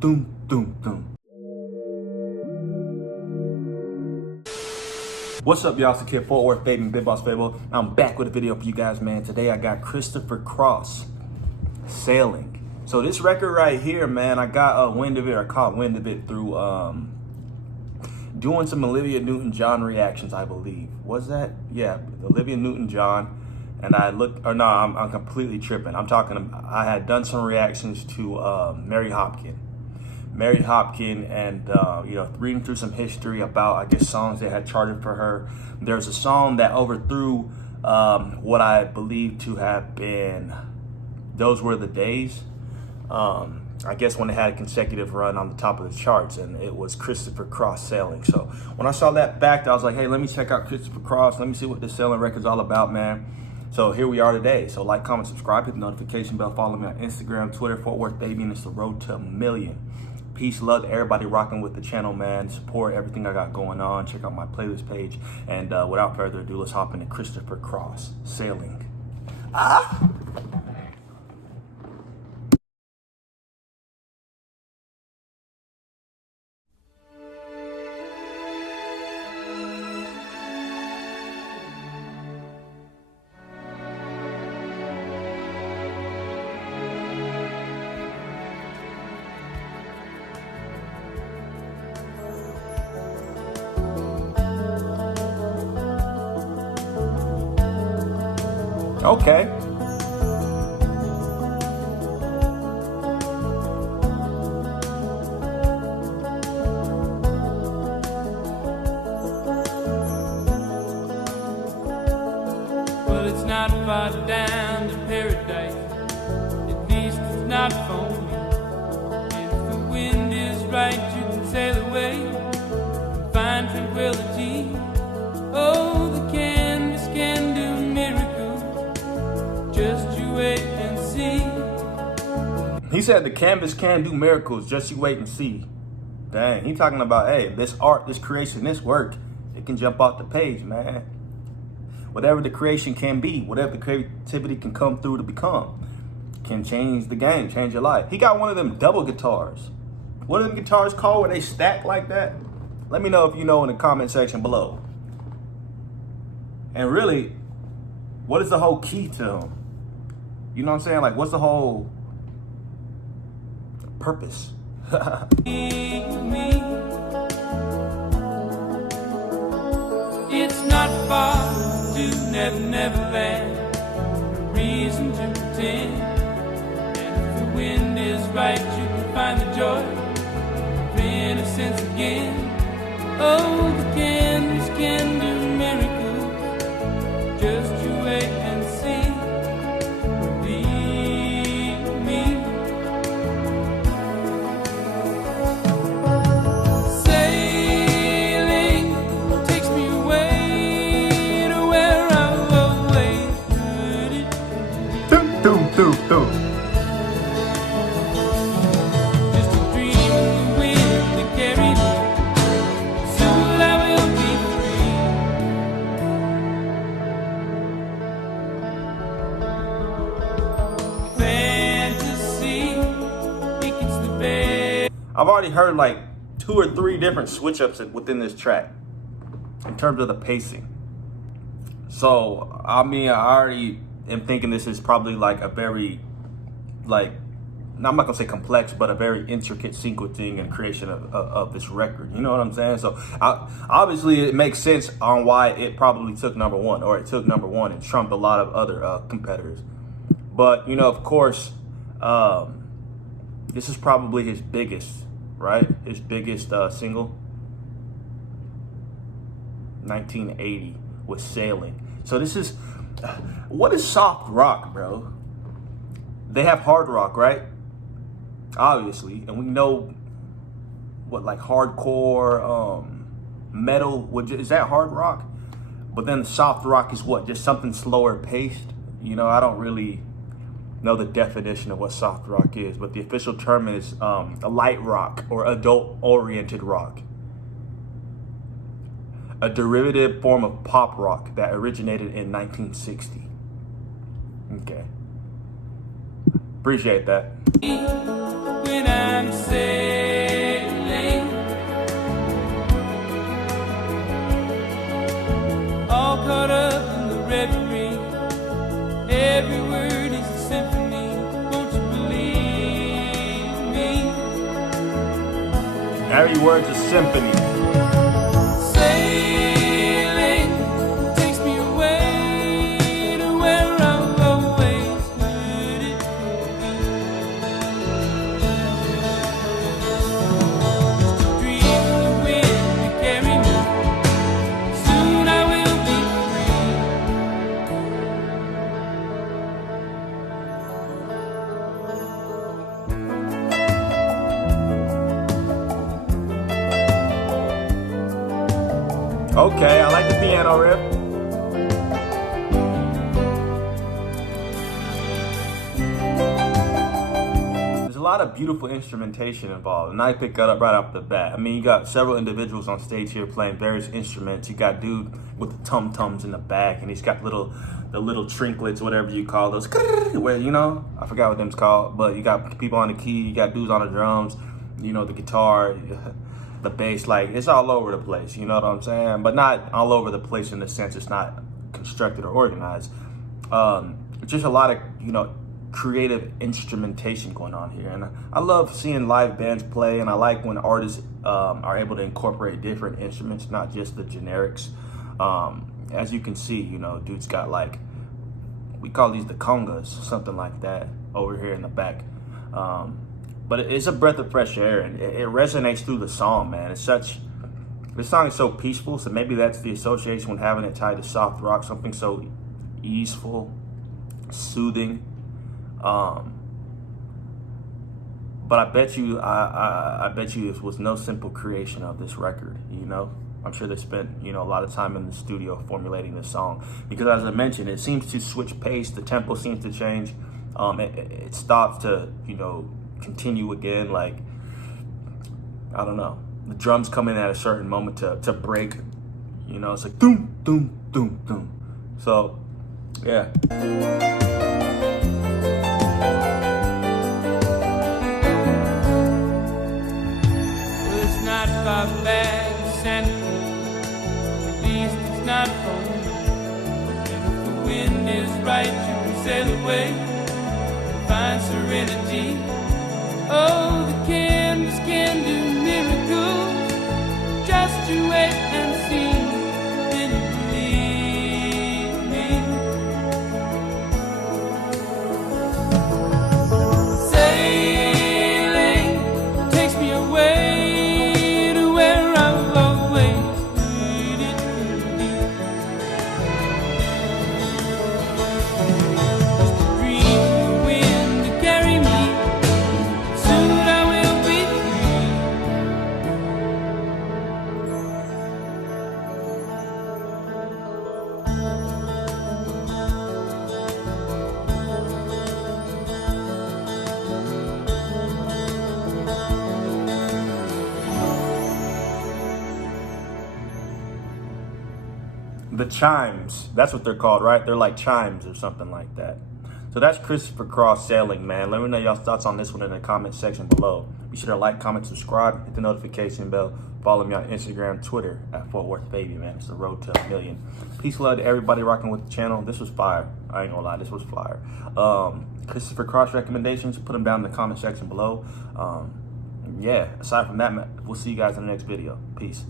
Doom, doom, doom. What's up, y'all? It's the kid FortWorthFabian, BigBossFabo. I'm back with a video for you guys, man. Today I got Christopher Cross, Sailing. So this record right here, man, I got wind of it, or caught wind of it through doing some Olivia Newton-John reactions, I believe. Was that? Yeah, Olivia Newton-John. And I looked, or no, I'm completely tripping. I had done some reactions to Mary Hopkin, and reading through some history about, I guess, songs that had charted for her. There's a song that overthrew what I believe to have been Those Were the Days. I guess when it had a consecutive run on the top of the charts, and it was Christopher Cross, Sailing. So when I saw that fact, I was like, hey, let me check out Christopher Cross. Let me see what this Sailing record's all about, man. So here we are today. So like, comment, subscribe, hit the notification bell, follow me on Instagram, Twitter, FortWorthFabian. It's the road to 1 million. Peace, love to everybody rocking with the channel, man. Support everything I got going on. Check out my playlist page. And without further ado, let's hop into Christopher Cross, Sailing. Okay. Well, it's not far down to paradise. At least it's not for me. And if the wind is right, you can sail away and find tranquility. Oh, the canvas can do miracles. Just you wait and see. He said the canvas can do miracles, just you wait and see. Dang, he talking about, hey, this art, this creation, this work, it can jump off the page, man. Whatever the creation can be, whatever the creativity can come through to become, can change the game, change your life. He got one of them double guitars. What are them guitars called where they stack like that? Let me know if you know in the comment section below. And really, what is the whole key to them? You know what I'm saying? Like, what's the whole purpose? It's not far to Never Land. No reason to pretend. And if the wind is right, you can find the joy of innocence again. Oh, the canvas can do miracles. Just you wait and see. Believe me. Sailing takes me away to where I've always put it. Doom, doom, doom, doom. Just a dream of the wind that carried me. Soon I will be free. Fantasy, think it's the best. I've already heard like 2 or 3 different switch ups within this track in terms of the pacing. So, I mean, I already am thinking this is probably like a very, like, I'm not gonna say complex, but a very intricate sequencing and creation of this record. You know what I'm saying? So obviously it makes sense on why it probably took number 1, or it took number 1 and trumped a lot of other competitors. But, you know, of course, this is probably his biggest, right? His biggest single, 1980, was Sailing. So this is, what is soft rock, bro? They have hard rock, right? Obviously, and we know what, like, hardcore metal, is that hard rock? But then soft rock is what? Just something slower paced? You know, I don't really know the definition of what soft rock is, but the official term is a light rock or adult-oriented rock. A derivative form of pop rock that originated in 1960. Okay. Appreciate that. When I'm sad. Every word's a symphony. Sailing takes me away to where I've always heard it. Just a dream of the wind to carry me. Soon I will be Okay, I like the piano riff. There's a lot of beautiful instrumentation involved, and I pick that up right off the bat. I mean, you got several individuals on stage here playing various instruments. You got dude with the tum-tums in the back, and he's got the little trinklets, whatever you call those, where, you know, I forgot what them's called, but you got people on the key, you got dudes on the drums, you know, the guitar, the bass, like, it's all over the place, you know what I'm saying? But not all over the place in the sense it's not constructed or organized. Just a lot of, you know, creative instrumentation going on here. And I love seeing live bands play, and I like when artists are able to incorporate different instruments, not just the generics. As you can see, you know, dude's got, like, we call these the congas, something like that, over here in the back. But it's a breath of fresh air, and it resonates through the song, man. This song is so peaceful, so maybe that's the association with having it tied to soft rock, something so easeful, soothing. But I bet you it was no simple creation of this record, you know? I'm sure they spent, you know, a lot of time in the studio formulating this song, because as I mentioned, it seems to switch pace, the tempo seems to change. It stops to, you know, continue again, like, I don't know, the drums come in at a certain moment to break, you know, it's like doom doom doom doom. So yeah, well, it's not far back to Santa Cruz. At least it's not home. And if the wind is right, you can sail away and find serenity. Oh, the canvas can do miracles. Just you wait and see, then you believe me. Sailing takes me away to where I've always heard it to be. Just a dream of the wind to carry me. Soon I will be the chimes, that's what they're called, right? They're like chimes or something like that. So that's Christopher Cross, Sailing, man. Let me know y'all's thoughts on this one in the comment section below. Be sure to like, comment, subscribe, hit the notification bell. Follow me on Instagram, Twitter at FortWorthFabian, man. It's the road to 1 million. Peace, love to everybody rocking with the channel. This was fire. I ain't gonna lie, this was fire. Christopher Cross recommendations, put them down in the comment section below. Yeah, aside from that, we'll see you guys in the next video. Peace.